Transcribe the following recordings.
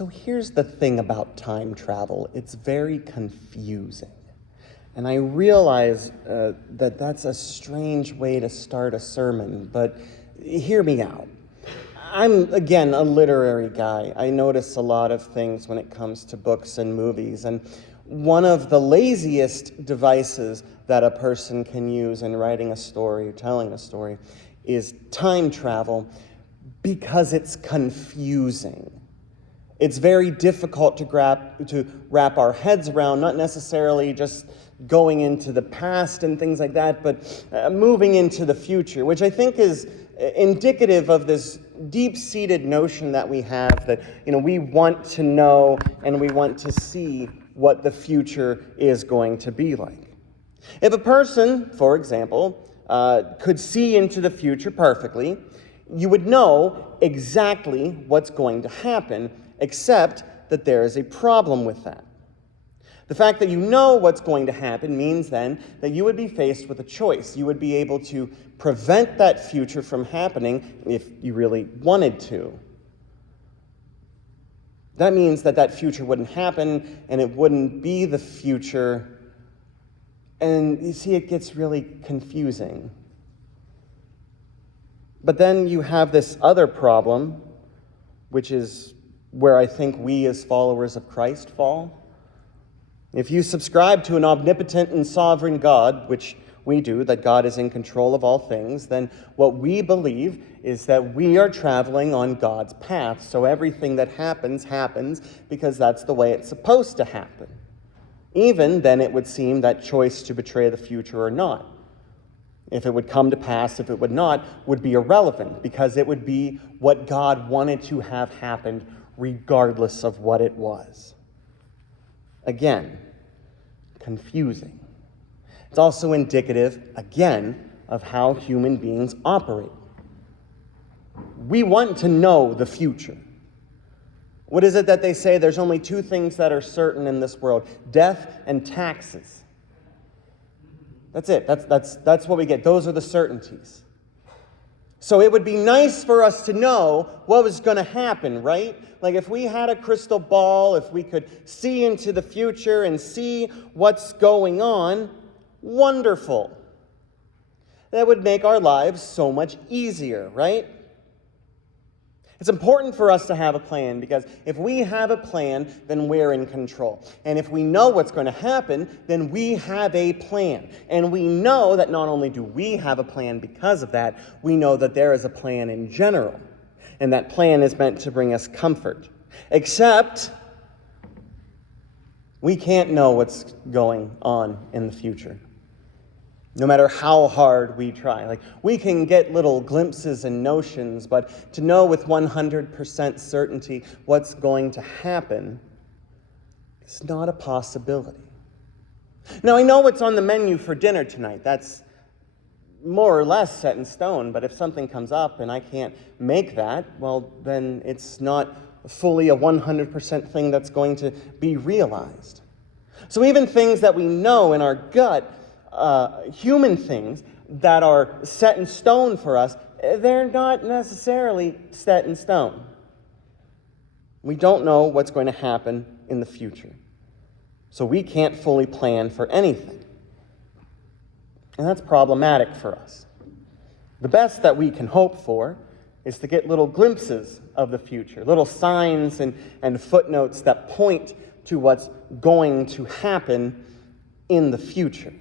So here's the thing about time travel. It's very confusing. And I realize that that's a strange way to start a sermon, but hear me out. I'm, again, a literary guy. I notice a lot of things when it comes to books and movies, and one of the laziest devices that a person can use in writing a story or telling a story is time travel, because it's confusing. It's very difficult to wrap our heads around, not necessarily just going into the past and things like that, but moving into the future, which I think is indicative of this deep-seated notion that we have that, we want to know and we want to see what the future is going to be like. If a person, for example, could see into the future perfectly, you would know exactly what's going to happen, except that there is a problem with that. The fact that you know what's going to happen means then that you would be faced with a choice. You would be able to prevent that future from happening if you really wanted to. That means that that future wouldn't happen and it wouldn't be the future. And you see, it gets really confusing. But then you have this other problem, which is where I think we as followers of Christ fall. If you subscribe to an omnipotent and sovereign God, which we do, that God is in control of all things, then what we believe is that we are traveling on God's path. So everything that happens because that's the way it's supposed to happen. Even then it would seem that choice to betray the future or not, if it would come to pass, if it would not, would be irrelevant, because it would be what God wanted to have happened regardless of what it was. Again, confusing. It's also indicative, again, of how human beings operate. We want to know the future. What is it that they say? There's only two things that are certain in this world: death and taxes. That's it. That's what we get. Those are the certainties. So it would be nice for us to know what was going to happen, right? Like if we had a crystal ball, if we could see into the future and see what's going on, wonderful. That would make our lives so much easier, right? It's important for us to have a plan, because if we have a plan, then we're in control. And if we know what's going to happen, then we have a plan. And we know that not only do we have a plan because of that, we know that there is a plan in general. And that plan is meant to bring us comfort. Except we can't know what's going on in the future, no matter how hard we try. Like, we can get little glimpses and notions, but to know with 100% certainty what's going to happen is not a possibility. Now, I know what's on the menu for dinner tonight. That's more or less set in stone, but if something comes up and I can't make that, well, then it's not fully a 100% thing that's going to be realized. So even things that we know in our gut, human things that are set in stone for us, they're not necessarily set in stone. We don't know what's going to happen in the future. So we can't fully plan for anything. And that's problematic for us. The best that we can hope for is to get little glimpses of the future, little signs and footnotes that point to what's going to happen in the future.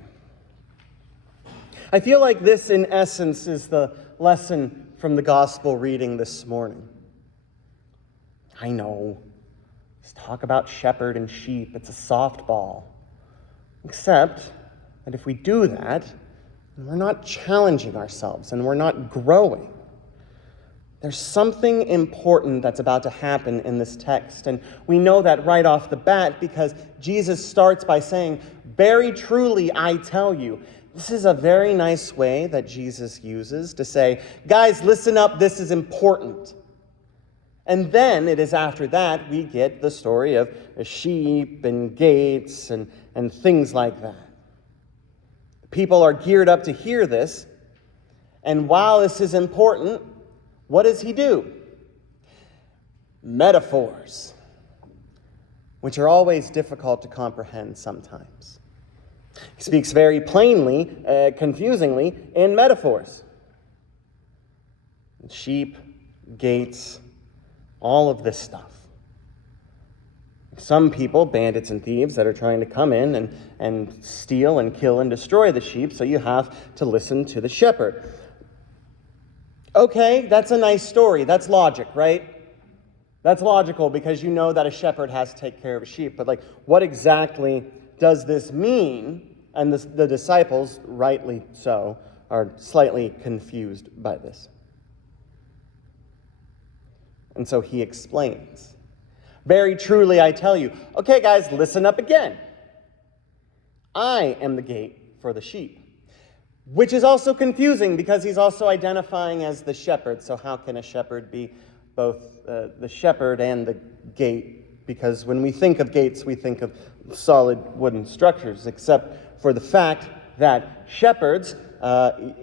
I feel like this, in essence, is the lesson from the gospel reading this morning. I know, let's talk about shepherd and sheep. It's a softball. Except that if we do that, we're not challenging ourselves and we're not growing. There's something important that's about to happen in this text, and we know that right off the bat because Jesus starts by saying, "Very truly I tell you." This is a very nice way that Jesus uses to say, guys, listen up, this is important. And then it is after that we get the story of sheep and gates and things like that. People are geared up to hear this, and while this is important, what does he do? Metaphors. which are always difficult to comprehend sometimes. He speaks very plainly, confusingly, in metaphors. Sheep, gates, all of this stuff. Some people, bandits and thieves, that are trying to come in and steal and kill and destroy the sheep, so you have to listen to the shepherd. Okay, that's a nice story. That's logic, right? That's logical because you know that a shepherd has to take care of a sheep. But what exactly does this mean? And the disciples, rightly so, are slightly confused by this. And so he explains. Very truly, I tell you. Okay, guys, listen up again. I am the gate for the sheep. Which is also confusing because he's also identifying as the shepherd. So how can a shepherd be both the shepherd and the gate? Because when we think of gates, we think of solid wooden structures, except for the fact that shepherds,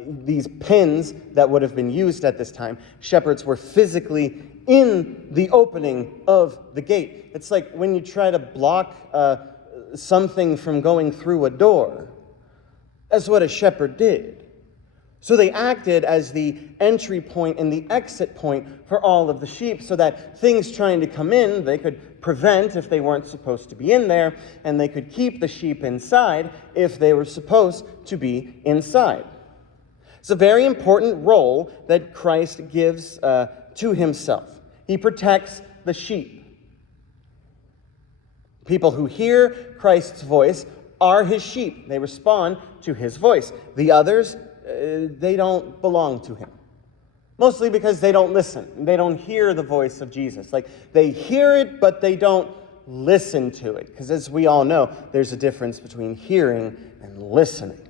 these pins that would have been used at this time, shepherds were physically in the opening of the gate. It's like when you try to block something from going through a door. That's what a shepherd did. So they acted as the entry point and the exit point for all of the sheep so that things trying to come in, they could prevent if they weren't supposed to be in there, and they could keep the sheep inside if they were supposed to be inside. It's a very important role that Christ gives to himself. He protects the sheep. People who hear Christ's voice are his sheep. They respond to his voice. The others, they don't belong to him. Mostly because they don't listen. They don't hear the voice of Jesus. They hear it, but they don't listen to it. Because as we all know, there's a difference between hearing and listening.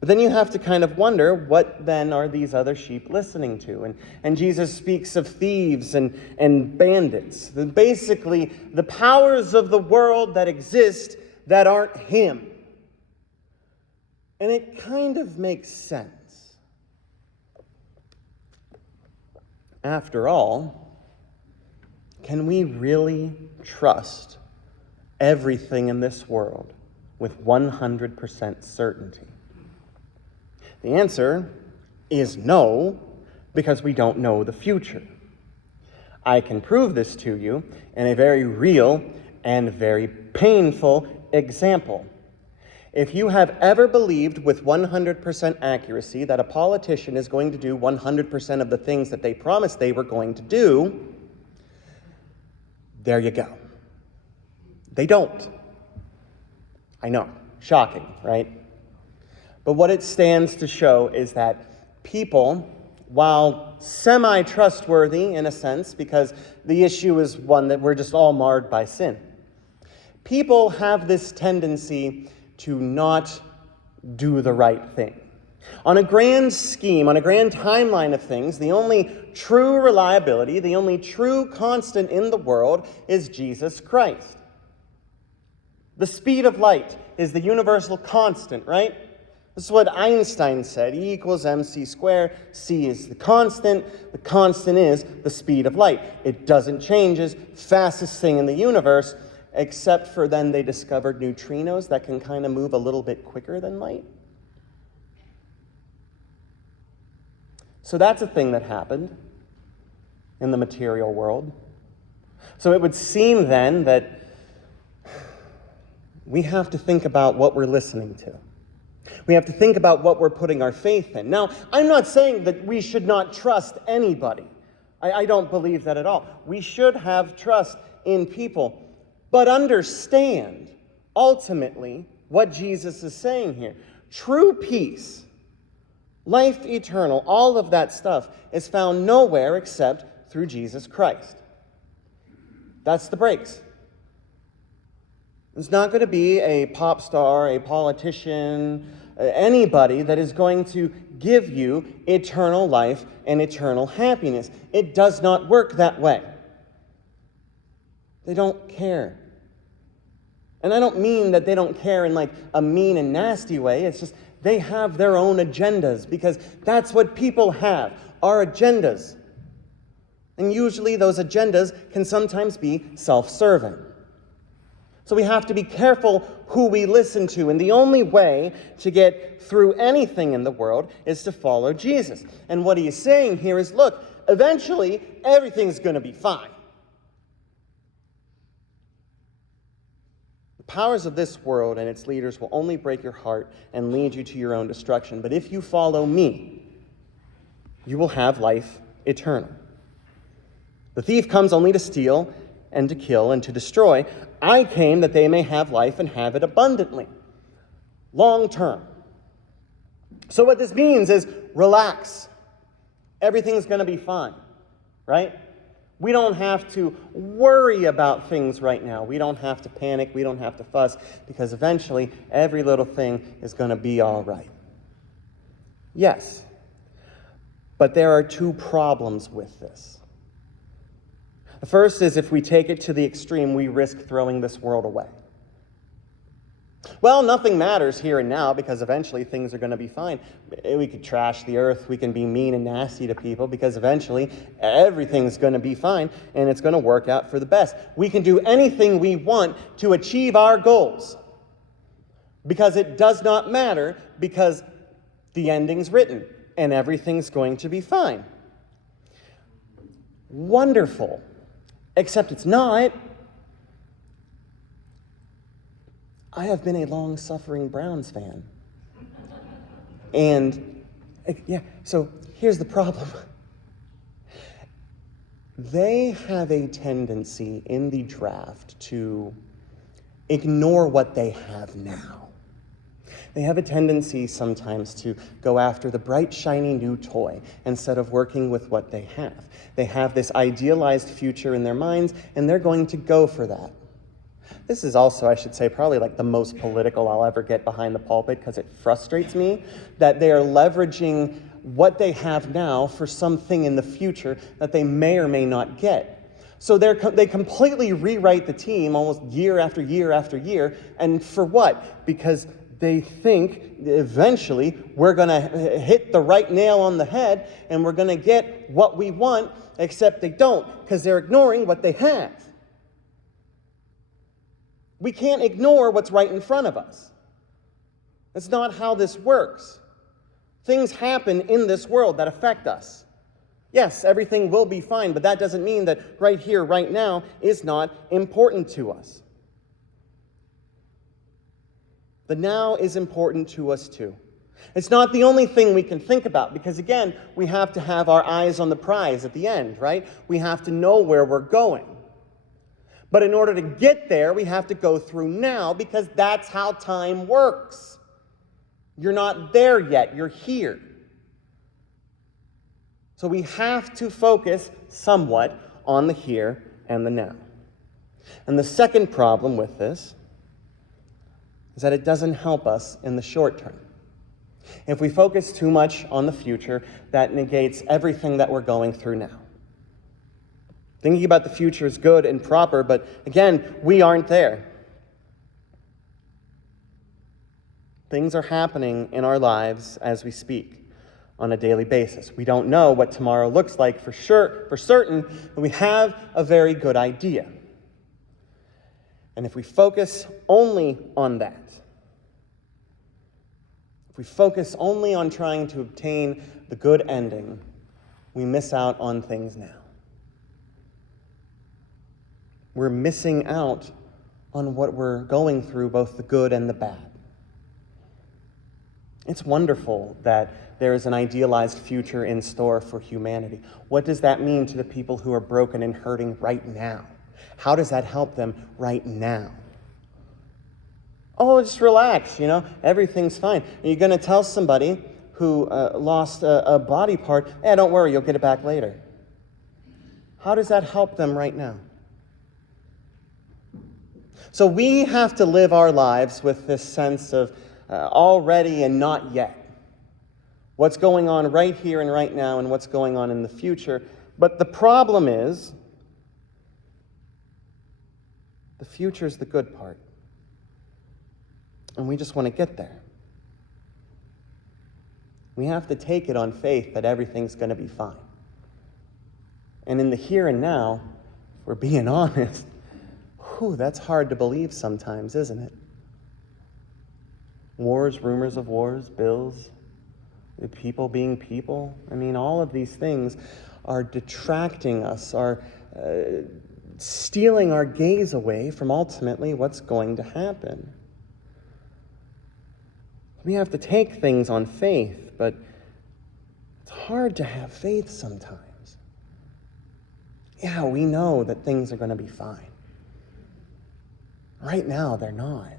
But then you have to kind of wonder, what then are these other sheep listening to? And Jesus speaks of thieves and bandits. Basically, the powers of the world that exist that aren't him. And it kind of makes sense. After all, can we really trust everything in this world with 100% certainty? The answer is no, because we don't know the future. I can prove this to you in a very real and very painful example. If you have ever believed with 100% accuracy that a politician is going to do 100% of the things that they promised they were going to do, there you go. They don't. I know, shocking, right? But what it stands to show is that people, while semi-trustworthy in a sense, because the issue is one that we're just all marred by sin, people have this tendency to not do the right thing. On a grand scheme, on a grand timeline of things, the only true reliability, the only true constant in the world is Jesus Christ. The speed of light is the universal constant, right? This is what Einstein said. E equals mc squared. C is the constant. The constant is the speed of light. It doesn't change. It's fastest thing in the universe, except for then they discovered neutrinos that can kind of move a little bit quicker than light. So that's a thing that happened in the material world. So it would seem then that we have to think about what we're listening to. We have to think about what we're putting our faith in. Now, I'm not saying that we should not trust anybody. I don't believe that at all. We should have trust in people, but understand ultimately what Jesus is saying here. True peace, life eternal, all of that stuff is found nowhere except through Jesus Christ. That's the breaks. It's not going to be a pop star, a politician, anybody that is going to give you eternal life and eternal happiness. It does not work that way. They don't care. And I don't mean that they don't care in like a mean and nasty way. It's just they have their own agendas, because that's what people have, are agendas. And usually those agendas can sometimes be self-serving. So we have to be careful who we listen to. And the only way to get through anything in the world is to follow Jesus. And what he is saying here is, look, eventually everything's going to be fine. The powers of this world and its leaders will only break your heart and lead you to your own destruction. But if you follow me, you will have life eternal. The thief comes only to steal and to kill and to destroy. I came that they may have life and have it abundantly. Long term. So what this means is relax. Everything's going to be fine, right? We don't have to worry about things right now. We don't have to panic. We don't have to fuss, because eventually every little thing is going to be all right. Yes, but there are two problems with this. The first is, if we take it to the extreme, we risk throwing this world away. Well, nothing matters here and now because eventually things are going to be fine. We could trash the earth, we can be mean and nasty to people because eventually everything's going to be fine and it's going to work out for the best. We can do anything we want to achieve our goals because it does not matter, because the ending's written and everything's going to be fine. Wonderful. Except it's not. I have been a long-suffering Browns fan. And, so here's the problem. They have a tendency in the draft to ignore what they have now. They have a tendency sometimes to go after the bright, shiny new toy instead of working with what they have. They have this idealized future in their minds, and they're going to go for that. This is also, I should say, probably like the most political I'll ever get behind the pulpit, because it frustrates me that they are leveraging what they have now for something in the future that they may or may not get. So they completely rewrite the team almost year after year after year. And for what? Because they think eventually we're going to hit the right nail on the head and we're going to get what we want, except they don't, because they're ignoring what they have. We can't ignore what's right in front of us. That's not how this works. Things happen in this world that affect us. Yes, everything will be fine, but that doesn't mean that right here, right now, is not important to us. The now is important to us too. It's not the only thing we can think about, because again, we have to have our eyes on the prize at the end, right? We have to know where we're going. But in order to get there, we have to go through now, because that's how time works. You're not there yet, you're here. So we have to focus somewhat on the here and the now. And the second problem with this is that it doesn't help us in the short term. If we focus too much on the future, that negates everything that we're going through now. Thinking about the future is good and proper, but again, we aren't there. Things are happening in our lives as we speak on a daily basis. We don't know what tomorrow looks like for certain, but we have a very good idea. And if we focus only on that, if we focus only on trying to obtain the good ending, we miss out on things now. We're missing out on what we're going through, both the good and the bad. It's wonderful that there is an idealized future in store for humanity. What does that mean to the people who are broken and hurting right now? How does that help them right now? Oh, just relax, everything's fine. Are you going to tell somebody who lost a body part, don't worry, you'll get it back later? How does that help them right now? So we have to live our lives with this sense of already and not yet. What's going on right here and right now, and what's going on in the future. But the problem is, the future is the good part. And we just want to get there. We have to take it on faith that everything's going to be fine. And in the here and now, if we're being honest, that's hard to believe sometimes, isn't it? Wars, rumors of wars, bills, people being people. I mean, all of these things are detracting us, are stealing our gaze away from ultimately what's going to happen. We have to take things on faith, but it's hard to have faith sometimes. Yeah, we know that things are going to be fine. Right now, they're not.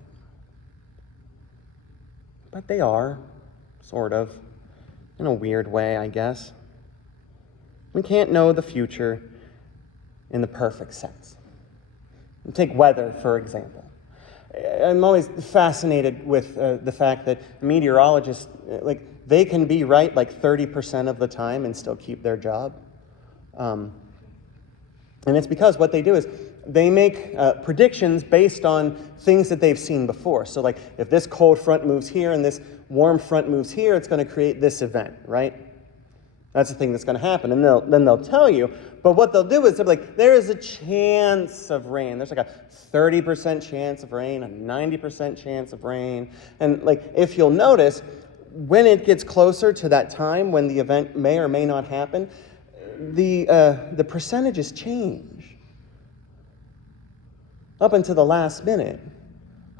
But they are, sort of, in a weird way, I guess. We can't know the future in the perfect sense. Take weather, for example. I'm always fascinated with the fact that meteorologists, they can be right 30% of the time and still keep their job. And it's because what they do is they make predictions based on things that they've seen before. So if this cold front moves here and this warm front moves here, it's going to create this event, right? That's the thing that's going to happen. And then they'll tell you. But what they'll do is they'll be there is a chance of rain. There's a 30% chance of rain, a 90% chance of rain. And if you'll notice, when it gets closer to that time when the event may or may not happen, the percentages change. Up until the last minute.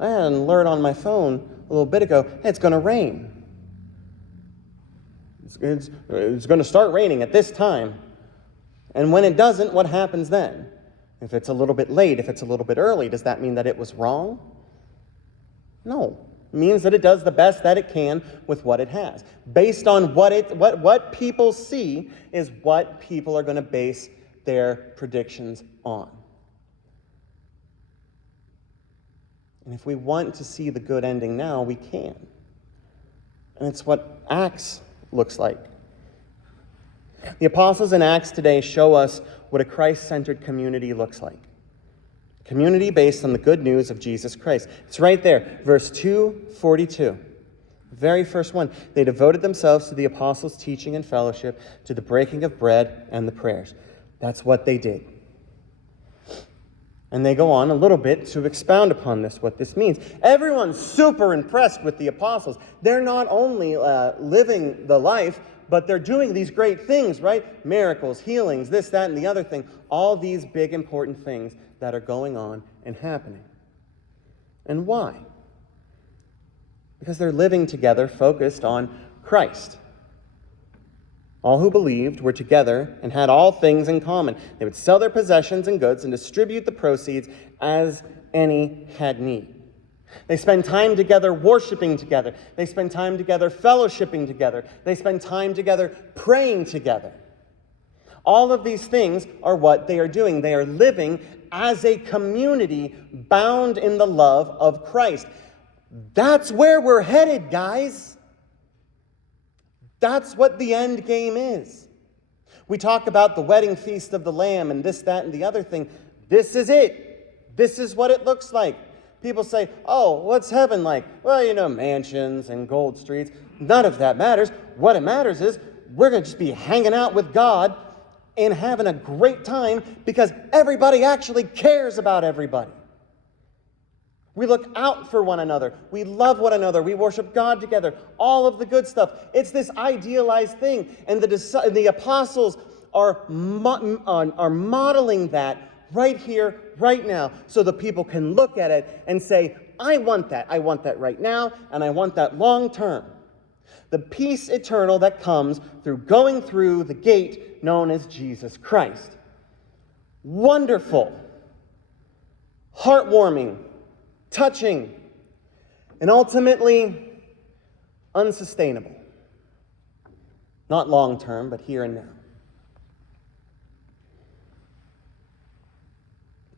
I had an alert on my phone a little bit ago, hey, it's going to rain. It's going to start raining at this time. And when it doesn't, what happens then? If it's a little bit late, if it's a little bit early, does that mean that it was wrong? No. It means that it does the best that it can with what it has. Based on what people see is what people are going to base their predictions on. And if we want to see the good ending now, we can. And it's what Acts looks like. The apostles in Acts today show us what a Christ-centered community looks like. Community based on the good news of Jesus Christ. It's right there, verse 242. The very first one. They devoted themselves to the apostles' teaching and fellowship, to the breaking of bread and the prayers. That's what they did. And they go on a little bit to expound upon this, what this means. Everyone's super impressed with the apostles. They're not only living the life, but they're doing these great things, right? Miracles, healings, this, that, and the other thing. All these big, important things that are going on and happening. And why? Because they're living together, focused on Christ. All who believed were together and had all things in common. They would sell their possessions and goods and distribute the proceeds as any had need. They spend time together worshiping together. They spend time together fellowshipping together. They spend time together praying together. All of these things are what they are doing. They are living as a community bound in the love of Christ. That's where we're headed, guys. That's what the end game is. We talk about the wedding feast of the Lamb and this, that, and the other thing. This is it. This is what it looks like. People say, oh, what's heaven like? Well, mansions and gold streets. None of that matters. What it matters is we're going to just be hanging out with God and having a great time because everybody actually cares about everybody. We look out for one another. We love one another. We worship God together. All of the good stuff. It's this idealized thing. And the apostles are modeling that right here, right now, so the people can look at it and say, I want that. I want that right now, and I want that long term. The peace eternal that comes through going through the gate known as Jesus Christ. Wonderful. Heartwarming. Touching, and ultimately unsustainable. Not long term, but here and now.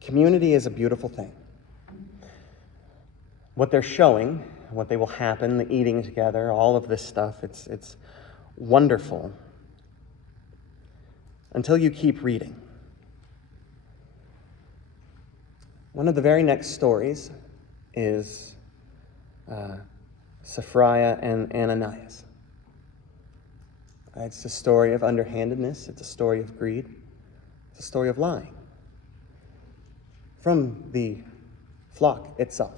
Community is a beautiful thing. What they're showing, what they will happen, the eating together, all of this stuff, it's wonderful. Until you keep reading. One of the very next stories is Sapphira and Ananias. It's a story of underhandedness. It's a story of greed. It's a story of lying from the flock itself.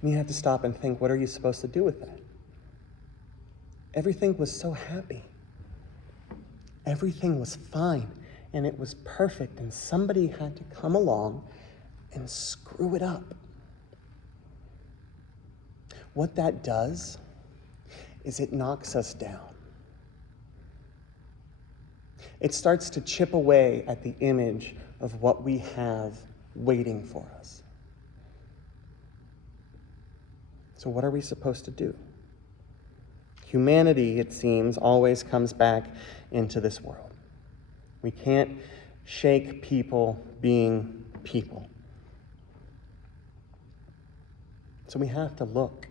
And you have to stop and think, what are you supposed to do with that? Everything was so happy. Everything was fine, and it was perfect, and somebody had to come along and screw it up. What that does is it knocks us down. It starts to chip away at the image of what we have waiting for us. So what are we supposed to do? Humanity, it seems, always comes back into this world. We can't shake people being people. So we have to look.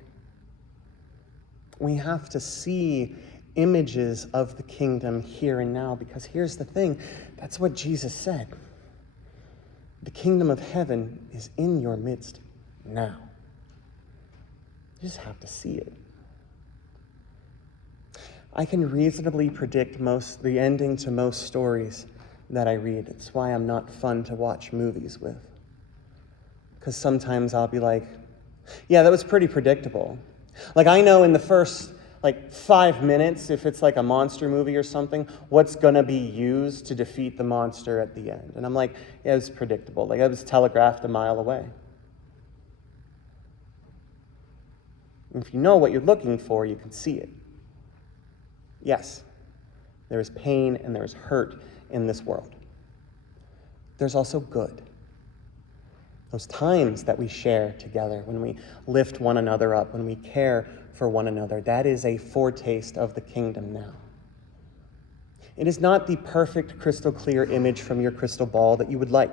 We have to see images of the kingdom here and now, because here's the thing, that's what Jesus said. The kingdom of heaven is in your midst now. You just have to see it. I can reasonably predict the ending to most stories that I read. It's why I'm not fun to watch movies with. Because sometimes I'll be like, yeah, that was pretty predictable. Like, I know in the first 5 minutes, if it's like a monster movie or something, what's gonna be used to defeat the monster at the end. And I'm like, yeah, it was predictable. Like, it was telegraphed a mile away. And if you know what you're looking for, you can see it. Yes, there is pain and there is hurt in this world. There's also good. Those times that we share together, when we lift one another up, when we care for one another, that is a foretaste of the kingdom now. It is not the perfect, crystal clear image from your crystal ball that you would like.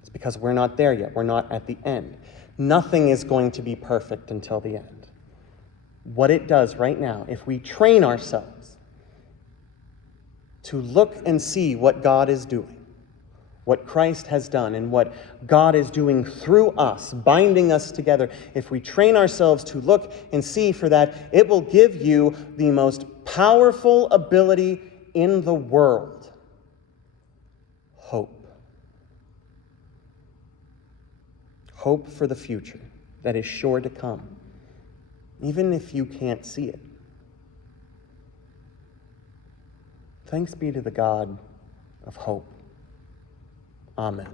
It's because we're not there yet. We're not at the end. Nothing is going to be perfect until the end. What it does right now, if we train ourselves to look and see what God is doing, what Christ has done, and what God is doing through us, binding us together, if we train ourselves to look and see for that, it will give you the most powerful ability in the world: hope. Hope for the future that is sure to come, even if you can't see it. Thanks be to the God of hope. Amen.